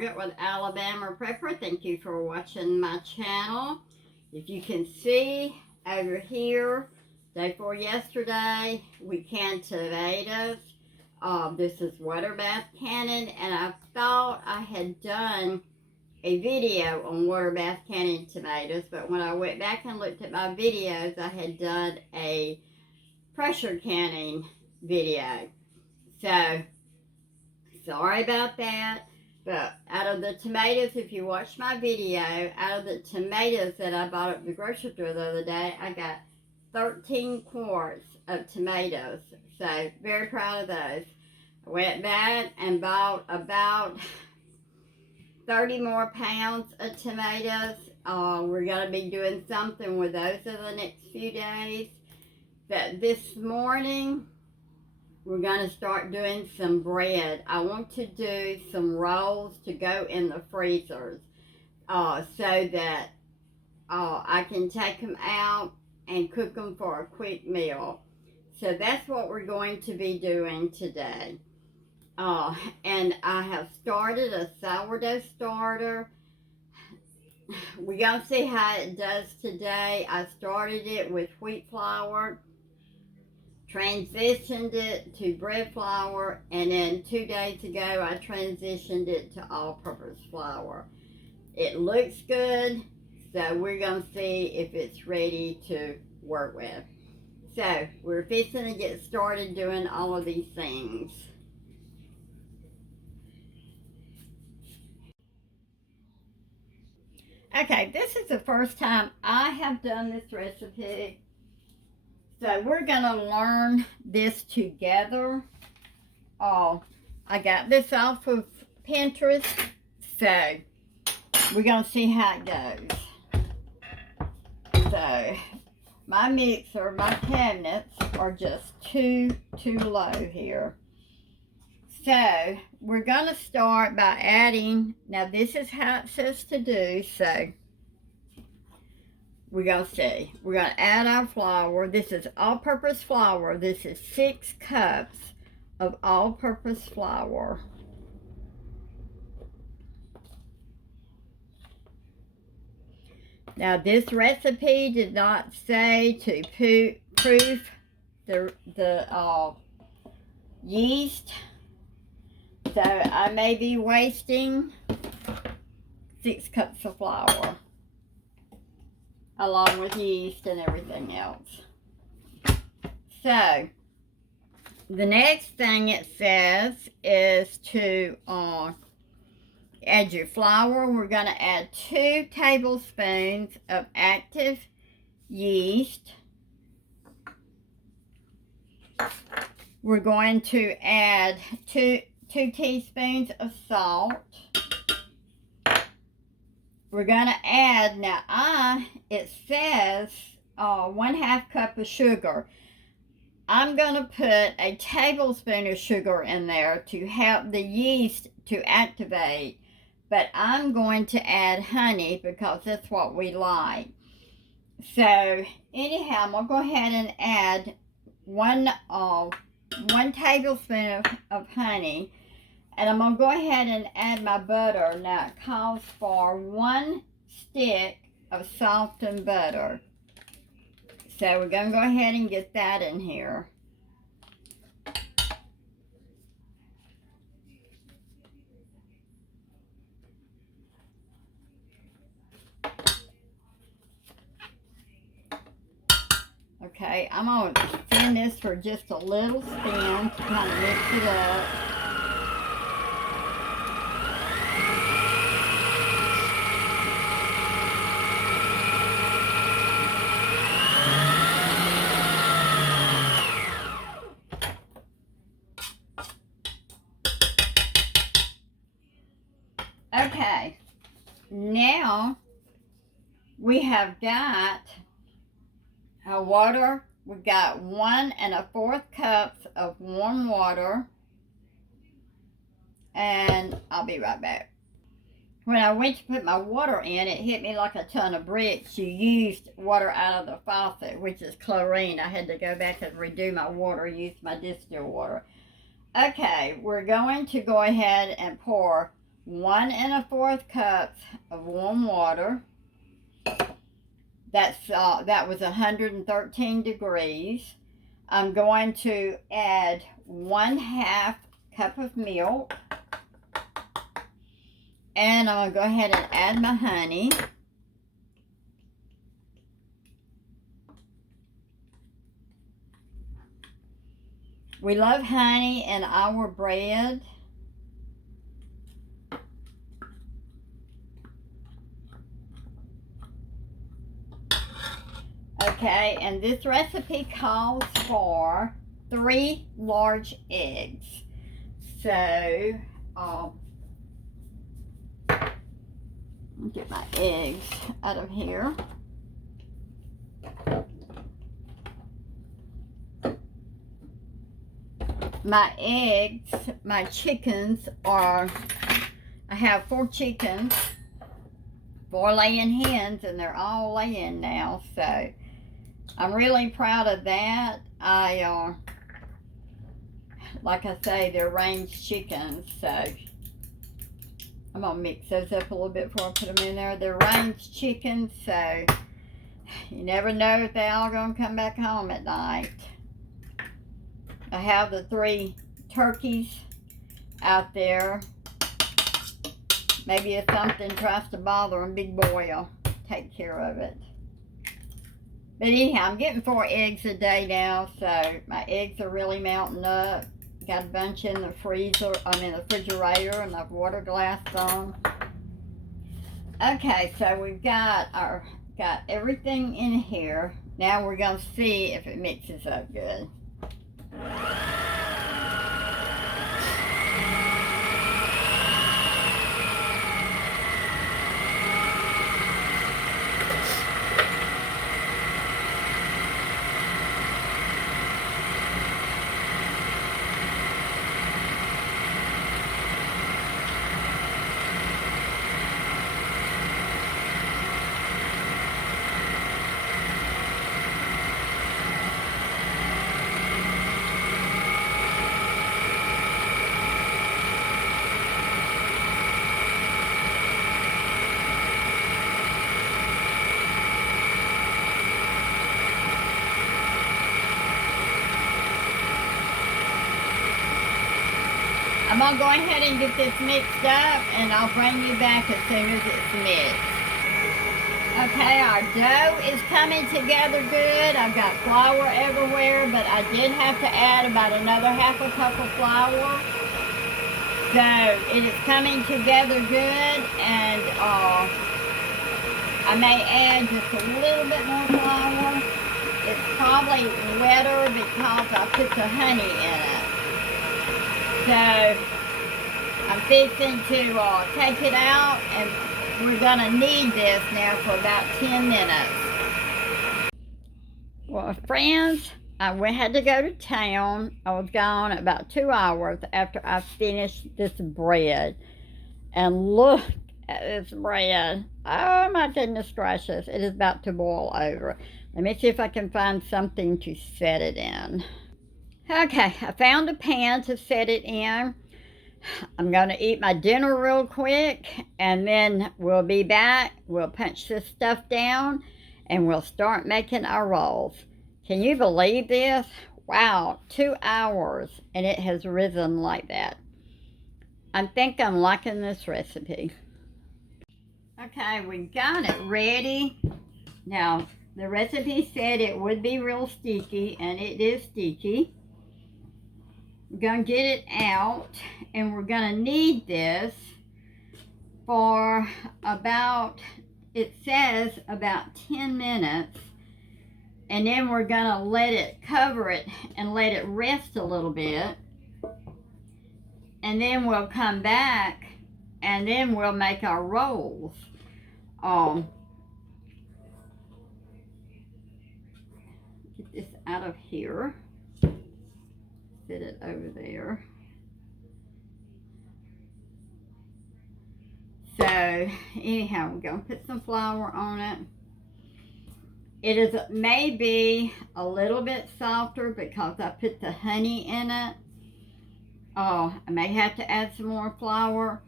Margaret with Alabama Prepper. Thank you for watching my channel. If you can see over here, day before yesterday, we canned tomatoes. This is water bath canning, and I thought I had done a video on water bath canning tomatoes, but when I went back and looked at my videos, I had done a pressure canning video. So, sorry about that. But out of the tomatoes, if you watch my video, out of the tomatoes that I bought at the grocery store the other day, I got 13 quarts of tomatoes. So, very proud of those. I went back and bought about 30 more pounds of tomatoes. We're going to be doing something with those in the next few days. But this morning, we're going to start doing some bread. I want to do some rolls to go in the freezers so that I can take them out and cook them for a quick meal. So that's what we're going to be doing today. And I have started a sourdough starter. We're going to see how it does today. I started it with wheat flour, transitioned it to bread flour, and then 2 days ago I transitioned it to all-purpose flour. It looks good, so we're going to see if it's ready to work with. So we're fixing to get started doing all of these things. Okay, this is the first time I have done this recipe. So we're going to learn this together. I got this off of Pinterest. So we're going to see how it goes. So my mixer, my cabinets are just too low here. So we're going to start by adding, now this is how it says to do, so we're going to see. We're going to add our flour. This is all-purpose flour. This is 6 cups of all-purpose flour. Now, this recipe did not say to proof the yeast, so I may be wasting 6 cups of flour, along with yeast and everything else. So, the next thing it says is to add your flour. We're going to add 2 tablespoons of active yeast. We're going to add 2 teaspoons of salt. We're going to add, now it says 1/2 cup of sugar. I'm going to put a tablespoon of sugar in there to help the yeast to activate, but I'm going to add honey because that's what we like. So anyhow, I'm going to go ahead and add one tablespoon of honey. And I'm going to go ahead and add my butter. Now, it calls for 1 stick of softened butter. So, we're going to go ahead and get that in here. Okay, I'm going to send this for just a little spin to kind of mix it up. Okay, now we have got our water. We got 1 1/4 cups of warm water, and I'll be right back. When I went to put my water in, it hit me like a ton of bricks. You used water out of the faucet, which is chlorine. I had to go back and redo my water, use my distilled water. Okay, we're going to go ahead and pour 1 1/4 cups of warm water. That was 113 degrees. I'm going to add 1/2 cup of milk. And I'm going to go ahead and add my honey. We love honey in our bread. Okay, and this recipe calls for 3 large eggs. So, I'll get my eggs out of here. My eggs, my chickens are, I have 4 chickens, 4 laying hens, and they're all laying now, so I'm really proud of that. Like I say, they're range chickens, so I'm gonna mix those up a little bit before I put them in there. They're range chickens, so you never know if they're all gonna come back home at night. I have the 3 turkeys out there. Maybe if something tries to bother them, Big Boy will take care of it. But anyhow, I'm getting 4 eggs a day now, so my eggs are really mounting up. Got a bunch in the freezer, the refrigerator, and I've water glassed on. Okay, so we've got everything in here. Now we're gonna see if it mixes up good. I'm going to go ahead and get this mixed up, and I'll bring you back as soon as it's mixed. Okay, our dough is coming together good. I've got flour everywhere, but I did have to add about another 1/2 cup of flour. So it is coming together good, and I may add just a little bit more flour. It's probably wetter because I put the honey in it. So I'm fixing to take it out, and we're gonna knead this now for about 10 minutes. Well, friends, I had to go to town. I was gone about 2 hours after I finished this bread. And look at this bread. Oh my goodness gracious, it is about to boil over. Let me see if I can find something to set it in. Okay, I found a pan to set it in. I'm going to eat my dinner real quick, and then we'll be back. We'll punch this stuff down, and we'll start making our rolls. Can you believe this? Wow, 2 hours, and it has risen like that. I think I'm liking this recipe. Okay, we got it ready. Now, the recipe said it would be real sticky, and it is sticky. We're going to get it out, and we're going to knead this for about, it says about 10 minutes. And then we're going to let it, cover it, and let it rest a little bit. And then we'll come back, and then we'll make our rolls. Get this out of here. Set it over there. So anyhow, we're going to put some flour on it. It is maybe a little bit softer because I put the honey in it. I may have to add some more flour.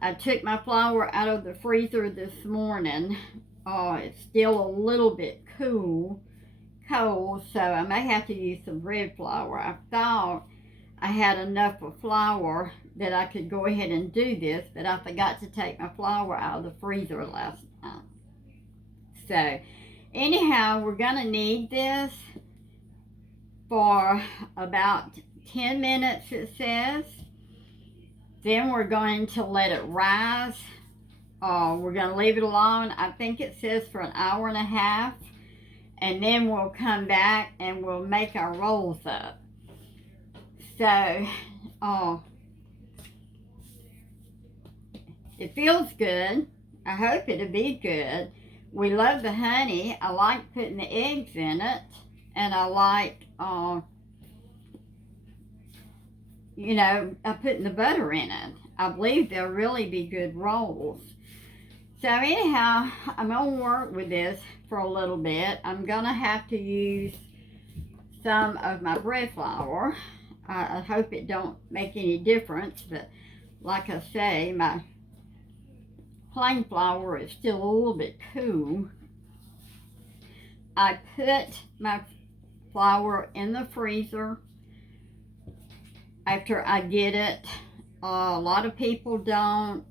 I took my flour out of the freezer this morning. It's still a little bit cold, so I may have to use some bread flour. I thought I had enough of flour that I could go ahead and do this, but I forgot to take my flour out of the freezer last night. So anyhow, we're gonna need this for about 10 minutes, it says. Then we're going to let it rise. We're going to leave it alone. I think it says for an hour and a half. And then we'll come back and we'll make our rolls up. So, it feels good. I hope it'll be good. We love the honey. I like putting the eggs in it. And I like, putting the butter in it. I believe they'll really be good rolls. So anyhow, I'm going to work with this for a little bit. I'm going to have to use some of my bread flour. I hope it don't make any difference, but like I say, my plain flour is still a little bit cool. I put my flour in the freezer after I get it. A lot of people don't.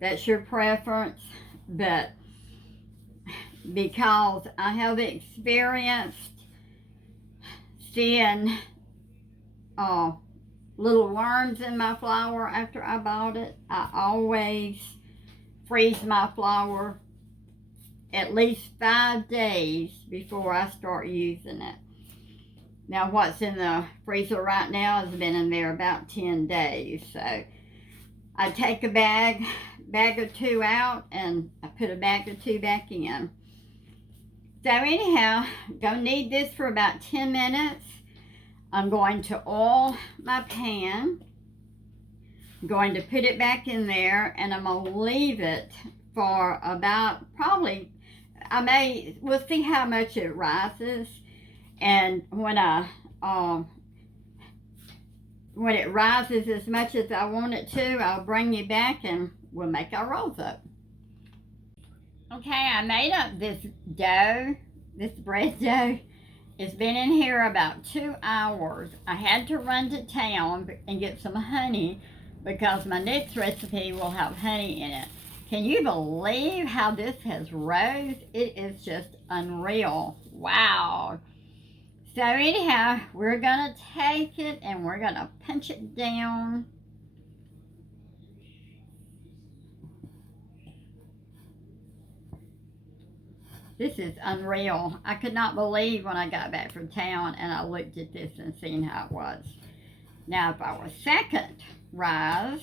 That's your preference, but because I have experienced seeing little worms in my flour after I bought it, I always freeze my flour at least 5 days before I start using it. Now what's in the freezer right now has been in there about 10 days. So I take a bag or two out and I put a bag or two back in. So anyhow, gonna need this for about 10 minutes. I'm going to oil my pan. I'm going to put it back in there and I'm gonna leave it for about we'll see how much it rises. And when it rises as much as I want it to, I'll bring you back and we'll make our rolls up. Okay, I made up this dough, this bread dough. It's been in here about 2 hours. I had to run to town and get some honey because my next recipe will have honey in it. Can you believe how this has rose? It is just unreal. Wow. So anyhow, we're going to take it and we're going to punch it down. This is unreal. I could not believe when I got back from town and I looked at this and seen how it was. Now if I was second rise,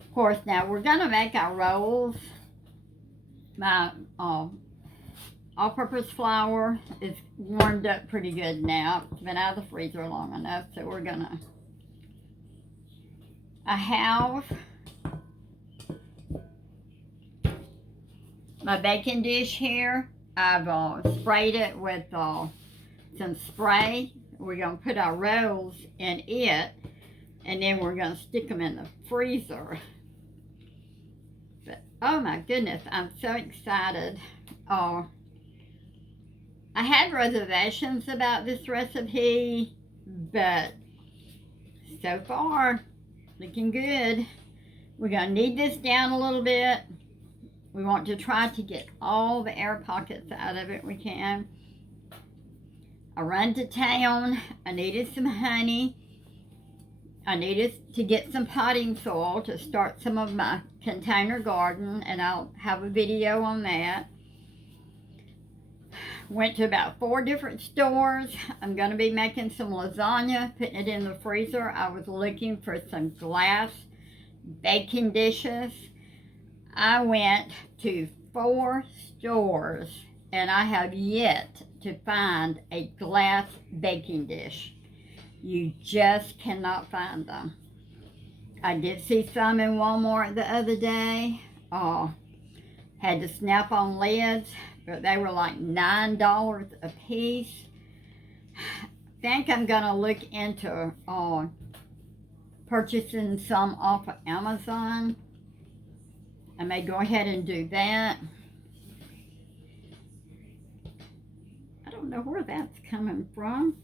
of course now we're going to make our rolls. My all-purpose flour is warmed up pretty good now. It's been out of the freezer long enough, so we're gonna. I have my baking dish here. I've sprayed it with some spray. We're gonna put our rolls in it, and then we're gonna stick them in the freezer. But oh my goodness, I'm so excited. I had reservations about this recipe, but so far, looking good. We're going to knead this down a little bit. We want to try to get all the air pockets out of it we can. I run to town. I needed some honey. I needed to get some potting soil to start some of my container garden, and I'll have a video on that. Went to about 4 different stores. I'm going to be making some lasagna, putting it in the freezer. I was looking for some glass baking dishes. I went to 4 stores and I have yet to find a glass baking dish. You just cannot find them. I did see some in Walmart the other day. Had the snap-on lids, but they were like $9 a piece. I think I'm gonna look into purchasing some off of Amazon. I may go ahead and do that. I don't know where that's coming from.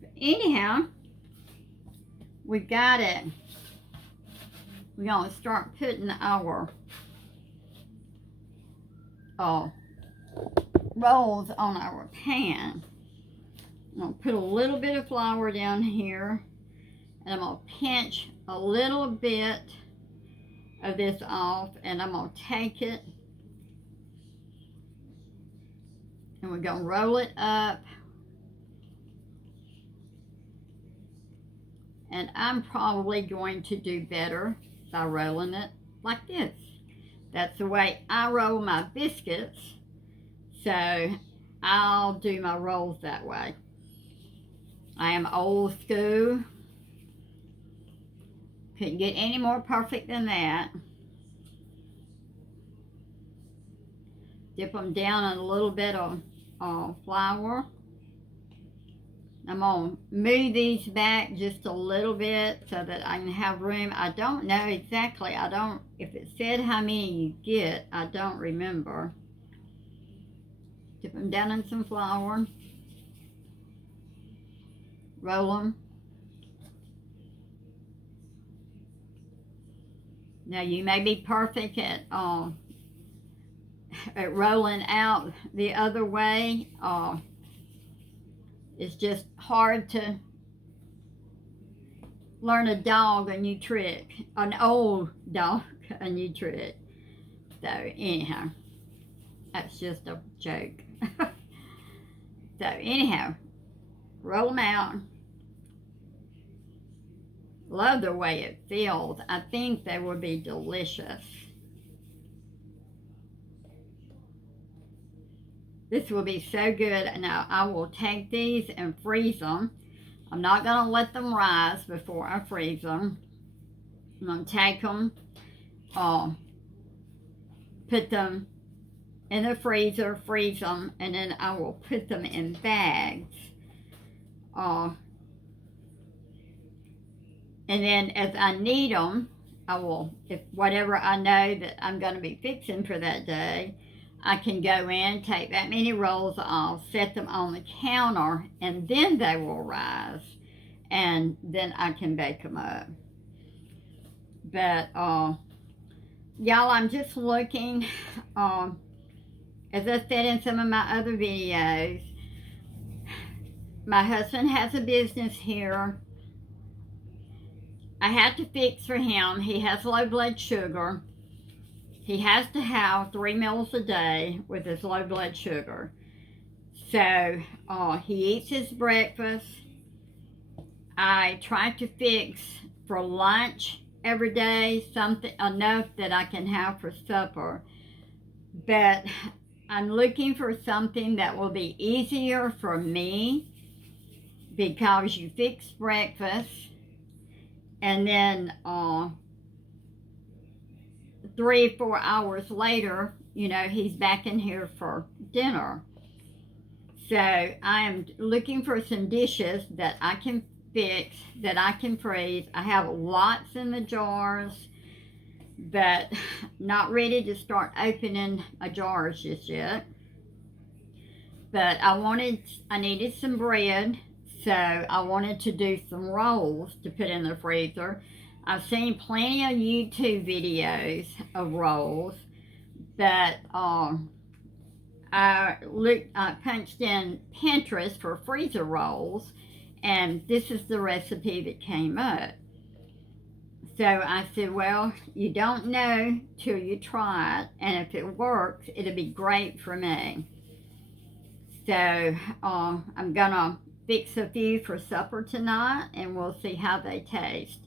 But anyhow, we got it. We're going to start putting our rolls on our pan. I'm going to put a little bit of flour down here, and I'm going to pinch a little bit of this off, and I'm going to take it, and we're going to roll it up. And I'm probably going to do better by rolling it like this. That's the way I roll my biscuits, so I'll do my rolls that way. I am old school. Couldn't get any more perfect than that. Dip them down in a little bit of flour. I'm going to move these back just a little bit so that I can have room. I don't know exactly. If it said how many you get, I don't remember. Dip them down in some flour. Roll them. Now you may be perfect at rolling out the other way. It's just hard to learn a dog a new trick, an old dog a new trick. So anyhow, that's just a joke. So anyhow, roll them out. Love the way it feels. I think they will be delicious. This will be so good. Now I will take these and freeze them. I'm not going to let them rise before I freeze them. I'm going to take them, put them in the freezer, freeze them, and then I will put them in bags. And then as I need them, I will, if whatever I know that I'm going to be fixing for that day, I can go in, take that many rolls off, set them on the counter, and then they will rise. And then I can bake them up. But, y'all, I'm just looking, as I said in some of my other videos, my husband has a business here. I had to fix for him. He has low blood sugar. He has to have 3 meals a day with his low blood sugar. So he eats his breakfast. I try to fix for lunch every day something enough that I can have for supper. But I'm looking for something that will be easier for me, because you fix breakfast and then 3 or 4 hours later, you know, he's back in here for dinner. So I am looking for some dishes that I can fix, that I can freeze. I have lots in the jars, but not ready to start opening a jars just yet. But I needed some bread, so I wanted to do some rolls to put in the freezer. I've seen plenty of YouTube videos of rolls, but I punched in Pinterest for freezer rolls, and this is the recipe that came up. So I said, well, you don't know till you try it, and if it works, it'll be great for me. So I'm gonna fix a few for supper tonight, and we'll see how they taste.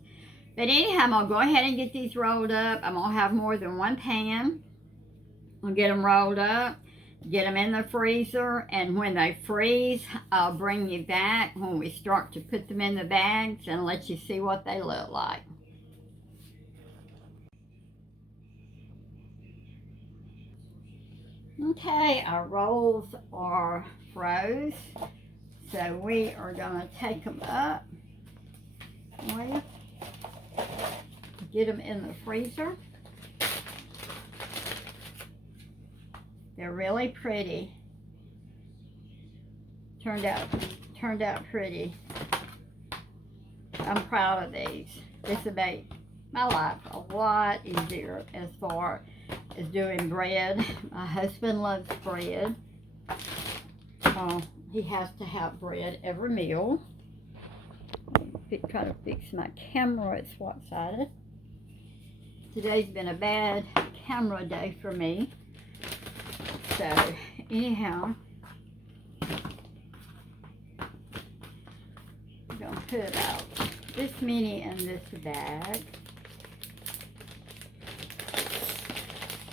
But anyhow, I'm going to go ahead and get these rolled up. I'm going to have more than one pan. I'll get them rolled up, get them in the freezer, and when they freeze, I'll bring you back when we start to put them in the bags and let you see what they look like. Okay, our rolls are froze, so we are going to take them up with get them in the freezer. They're really pretty. Turned out pretty. I'm proud of these. This has made my life a lot easier as far as doing bread. My husband loves bread. He has to have bread every meal. Try to fix my camera, it's one-sided. Today's been a bad camera day for me. So, anyhow, I'm going to put about this many in this bag.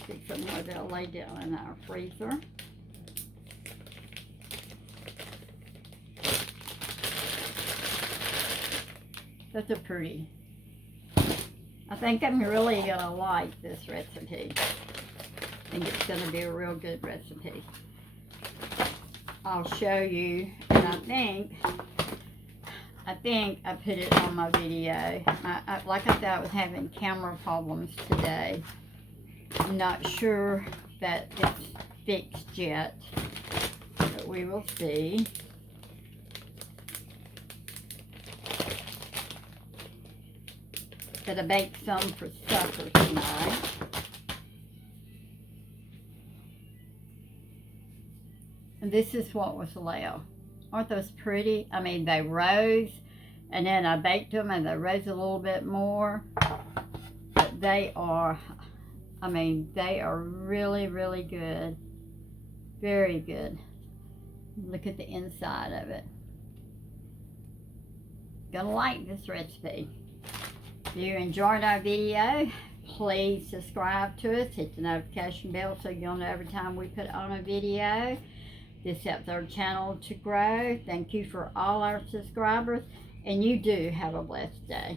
Fix them where they'll lay down in our freezer. That's a pretty. I think I'm really going to like this recipe. I think it's going to be a real good recipe. I'll show you, and I think I put it on my video. Like I said, I was having camera problems today. I'm not sure that it's fixed yet, but we will see. But I baked some for supper tonight. And this is what was left. Aren't those pretty? I mean, they rose, and then I baked them, and they rose a little bit more. But they are, I mean, they are really, really good. Very good. Look at the inside of it. Gonna like this recipe. If you enjoyed our video, please subscribe to us. Hit the notification bell so you'll know every time we put on a video. This helps our channel to grow. Thank you for all our subscribers, and you do have a blessed day.